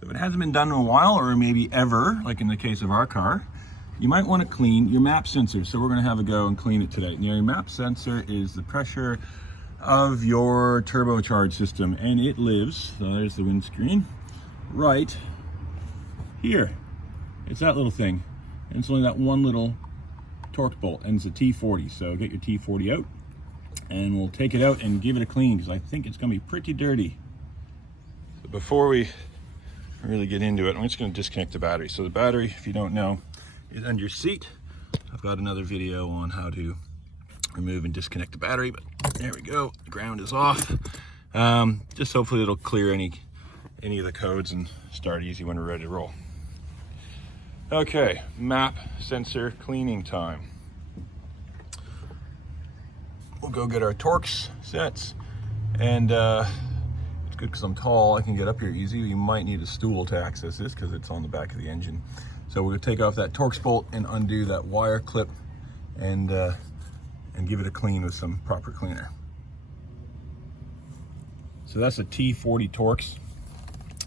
So if it hasn't been done in a while, or maybe ever, like in the case of our car, you might want to clean your map sensor. So we're going to have a go and clean it today. Now, your map sensor is the pressure of your turbocharged system, and it lives, so there's the windscreen, right here. It's that little thing, and it's only that one little torque bolt, and it's a T40. So get your T40 out, and we'll take it out and give it a clean, because I think it's going to be pretty dirty. So before we really get into it, I'm just going to disconnect the battery. So the battery, if you don't know, is under your seat. I've got another video on how to remove and disconnect the battery, but there we go. The ground is off. Just hopefully it'll clear any of the codes and start easy when we're ready to roll. Okay, map sensor cleaning time. We'll go get our Torx sets, and it's good because I'm tall, I can get up here easy. You might need a stool to access this because it's on the back of the engine. So we're gonna take off that Torx bolt and undo that wire clip, and give it a clean with some proper cleaner. So that's a T40 Torx,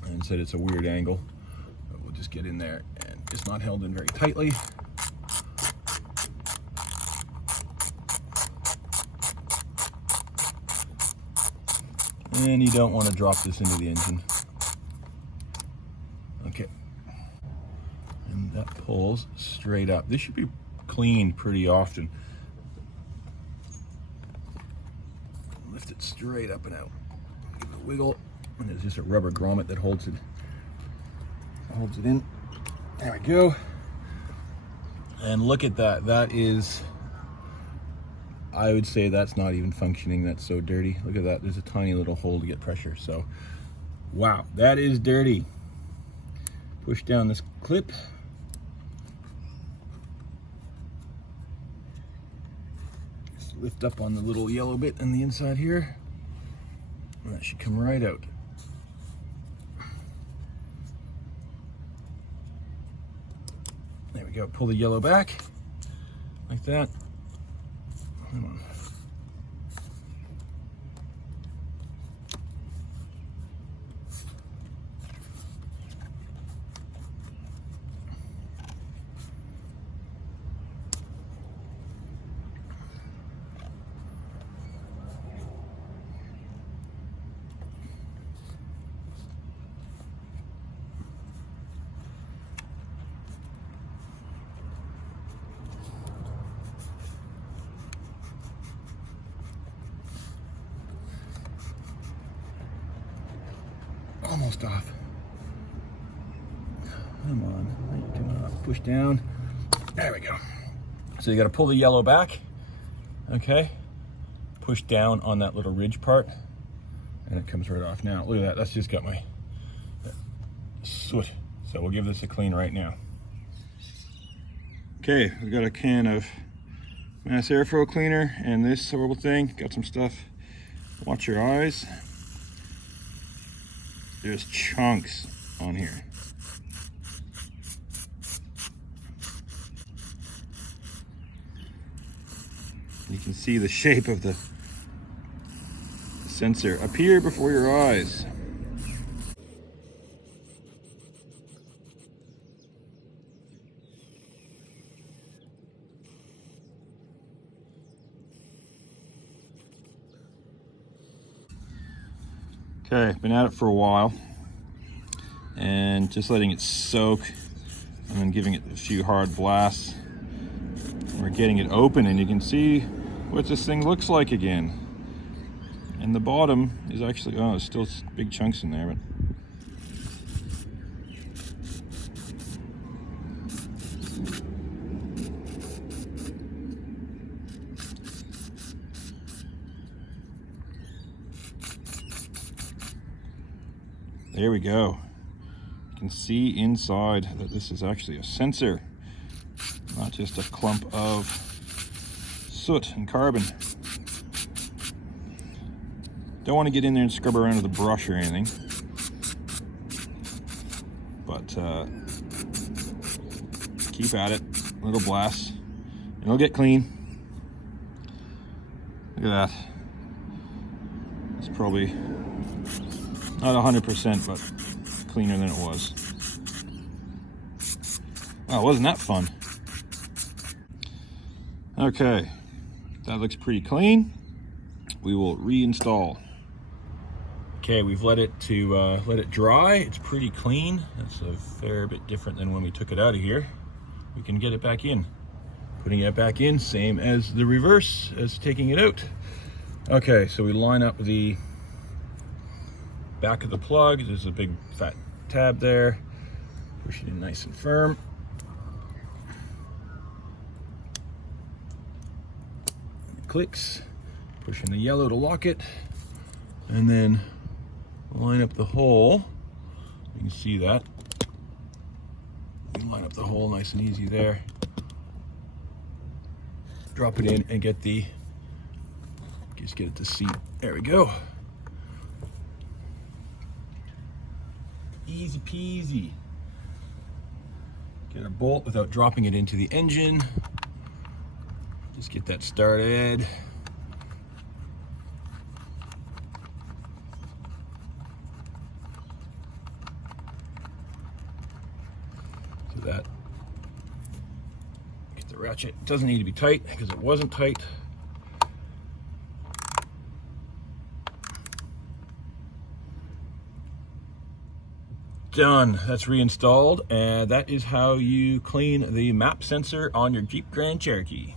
and said it's a weird angle, but we'll just get in there, and it's not held in very tightly. And you don't want to drop this into the engine. Okay. And that pulls straight up. This should be cleaned pretty often. Lift it straight up and out. Give it a wiggle, and there's just a rubber grommet that holds it in. There we go. And look at that. That is, I would say that's not even functioning. That's so dirty. Look at that. There's a tiny little hole to get pressure. So, wow, that is dirty. Push down this clip. Just lift up on the little yellow bit on the inside here. And that should come right out. There we go. Pull the yellow back like that. Come on. Almost off. Come on, push down. There we go. So you got to pull the yellow back. Okay. Push down on that little ridge part, and it comes right off. Now look at that. That's just got my soot. So we'll give this a clean right now. Okay, we got a can of mass airflow cleaner and this horrible thing. Got some stuff. Watch your eyes. There's chunks on here. You can see the shape of the sensor appear before your eyes. Okay, been at it for a while, and just letting it soak and then giving it a few hard blasts. We're getting it open, and you can see what this thing looks like again. And the bottom is actually, oh, there's still big chunks in there, but there we go. You can see inside that this is actually a sensor, not just a clump of soot and carbon. Don't want to get in there and scrub around with a brush or anything, but keep at it, little blasts, and it'll get clean. Look at that. It's probably not 100%, but cleaner than it was. Oh, wasn't that fun? Okay, that looks pretty clean. We will reinstall. Okay, we've let it dry. It's pretty clean. That's a fair bit different than when we took it out of here. We can get it back in. Putting it back in, same as the reverse as taking it out. Okay, so we line up the back of the plug. There's a big fat tab there. Push it in nice and firm. It clicks. Push in the yellow to lock it. And then line up the hole. You can see that. You line up the hole nice and easy there. Drop it in and just get it to seat. There we go. Easy peasy. Get a bolt without dropping it into the engine. Just get that started. So that, get the ratchet. It doesn't need to be tight because it wasn't tight. Done. That's reinstalled, and that is how you clean the map sensor on your Jeep Grand Cherokee.